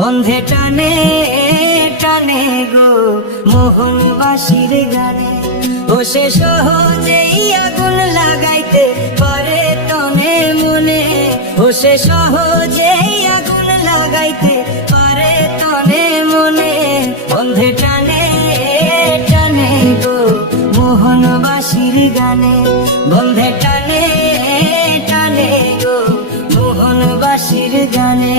বন্ধে টানে টানে গো মোহনবাসীর গানে। ও সে সহজেই আগুন লাগাইতে পারে তনে মনে, ও সে সহজেই আগুন লাগাইতে পারে তনে মনে। বন্ধে টানে টানে গো মোহনবাসীর গানে, বন্ধে টানে টানে গো মোহনবাসীর গানে।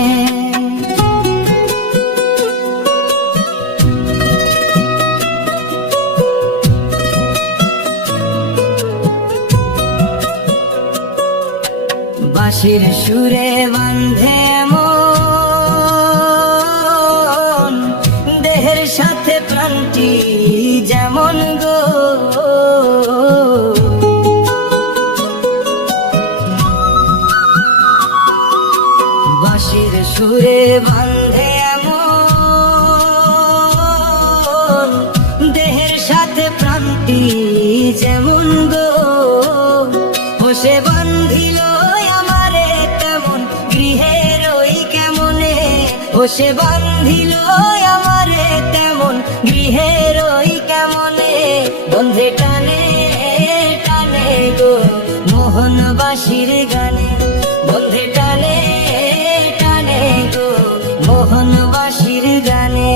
বাঁশির সুরে বাঁধে মন, দেহের সাথে প্রাণটি যেমন গো। বাঁশির সুরে বাঁধে মন, দেহের সাথে প্রাণটি যেমন গো। ও সে বান্ধিল ও সে বান্ধিল আমারে তেমন গৃহের ওই কেমনে। বন্ধে টানে টানে গো মোহনবাসীর গানে, বন্ধে টানে টানে গো মোহনবাসীর গানে।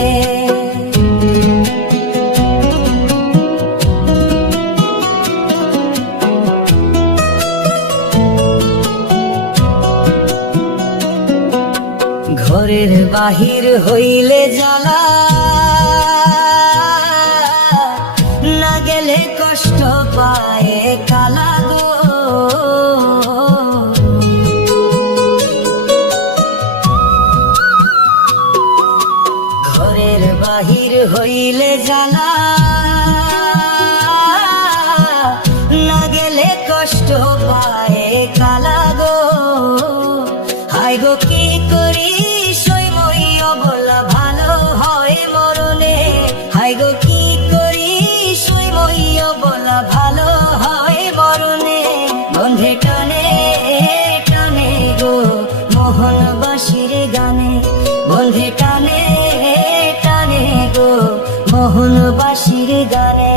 ঘরের বাহির হইলে জ্বালা, না গেলে কষ্ট পায়ে কালা গো। ঘরের বাহির হইলে জ্বালা, না গেলে কষ্ট পায়ে কালা গো। হায় গো কি করি বলা ভালো হয় মরণে, হায় গো কি করি সইমইয়া বলা ভালো হয় মরণে। বন্ধে টানে টানে গো মোহনবাসীর গানে, বন্ধে টানে টানে গো মোহনবাসীর গানে।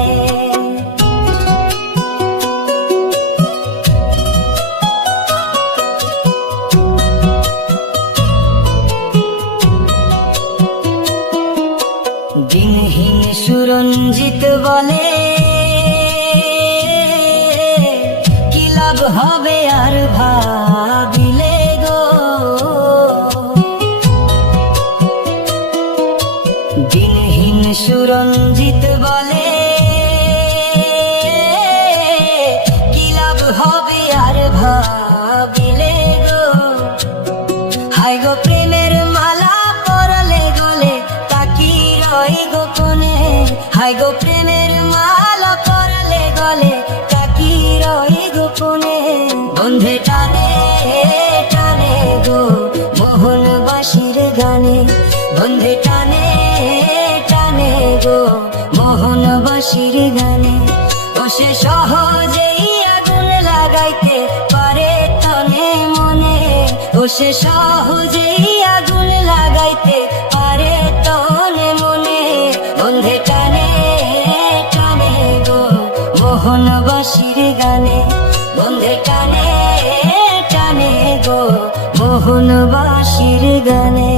দিনহীন সুরঞ্জিত বলে কি লাভ হবে আর ভাবিলে গো। দিনহীন সুরঞ্জিত বলে কি লাভ হবে আর ভাবিলে গো। হায় গো প্রেমের মালা পরালে গলে তাকি রই গোপনে, হায় গো প্রেমের মালা পরালে গলে তাকি রই গোপনে। বন্ধে টানে টানে গো মোহনবাসীর গানে, বন্ধে টানে টানে গো মোহনবাসীর গানে। ও সে সহজেই আগুন লাগাইতে পারে তনে মনে, ও সে সহজেই আগুন লাগাইতে পারে তনে মনে। বন্ধে টানে টানে গো মোহনবাসীর গানে, বন্ধে টানে টানে গো মোহনবাসীর গানে।